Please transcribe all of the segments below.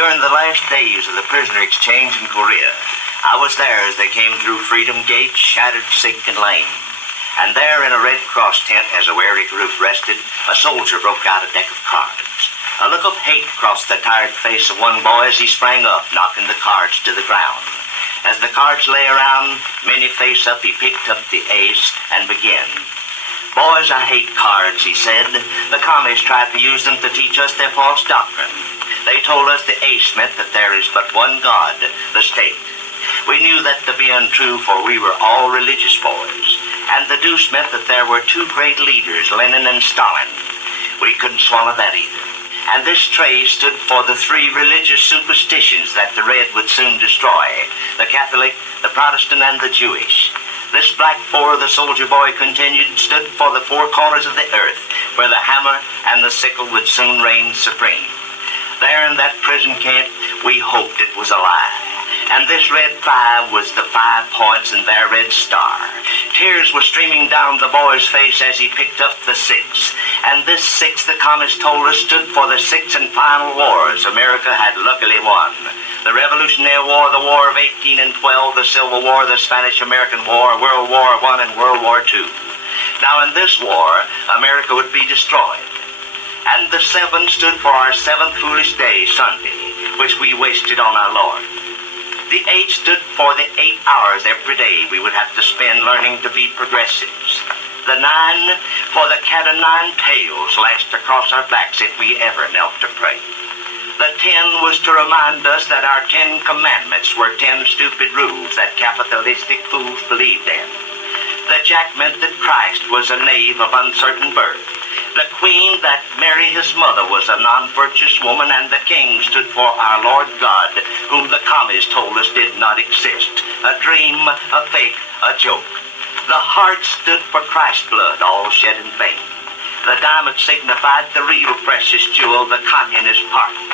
during the last days of the prisoner exchange in Korea. I was there as they came through Freedom Gate, shattered, sick, and lame. And there in a Red Cross tent, as a weary group rested, a soldier broke out a deck of cards. A look of hate crossed the tired face of one boy as he sprang up, knocking the cards to the ground. As the cards lay around, many face up, he picked up the ace and began. "Boys, I hate cards," he said. "The commies tried to use them to teach us their false doctrine. They told us the ace meant that there is but one God, the state. We knew that to be untrue, for we were all religious boys. And the deuce meant that there were two great leaders, Lenin and Stalin. We couldn't swallow that either. And this tray stood for the three religious superstitions that the red would soon destroy: the Catholic, the Protestant, and the Jewish. This black four," the soldier boy continued, "stood for the four corners of the earth, where the hammer and the sickle would soon reign supreme. There in that prison camp, we hoped it was a lie. And this red 5 was the 5 points in their red star. Tears were streaming down the boy's face as he picked up the 6. And this 6, the commies told us, stood for the 6 and final wars America had luckily won. The Revolutionary War, the War of 18 and 12, the Civil War, the Spanish-American War, World War I, and World War II. Now in this war, America would be destroyed. And the 7 stood for our 7th foolish day, Sunday, which we wasted on our Lord. The 8 stood for the 8 hours every day we would have to spend learning to be progressives. The 9 for the cat o' nine tails lashed across our backs if we ever knelt to pray. The 10 was to remind us that our 10 commandments were 10 stupid rules that capitalistic fools believed in. The Jack meant that Christ was a knave of uncertain birth. The Queen, that Mary his mother was a non-virtuous woman, and the King stood for our Lord God, whom the commies told us did not exist. A dream, a fake, a joke. The heart stood for Christ's blood, all shed in vain. The diamond signified the real precious jewel, the Communist Party.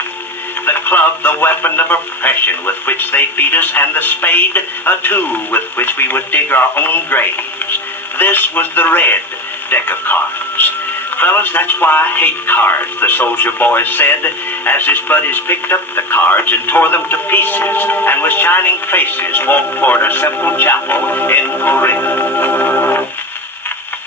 The club, the weapon of oppression with which they beat us, and the spade, a tool with which we would dig our own graves. This was the red deck of cards. Fellas, that's why I hate cards, the soldier boy said, as his buddies picked up the cards and tore them to pieces, and with shining faces walked toward a simple chapel in Korea.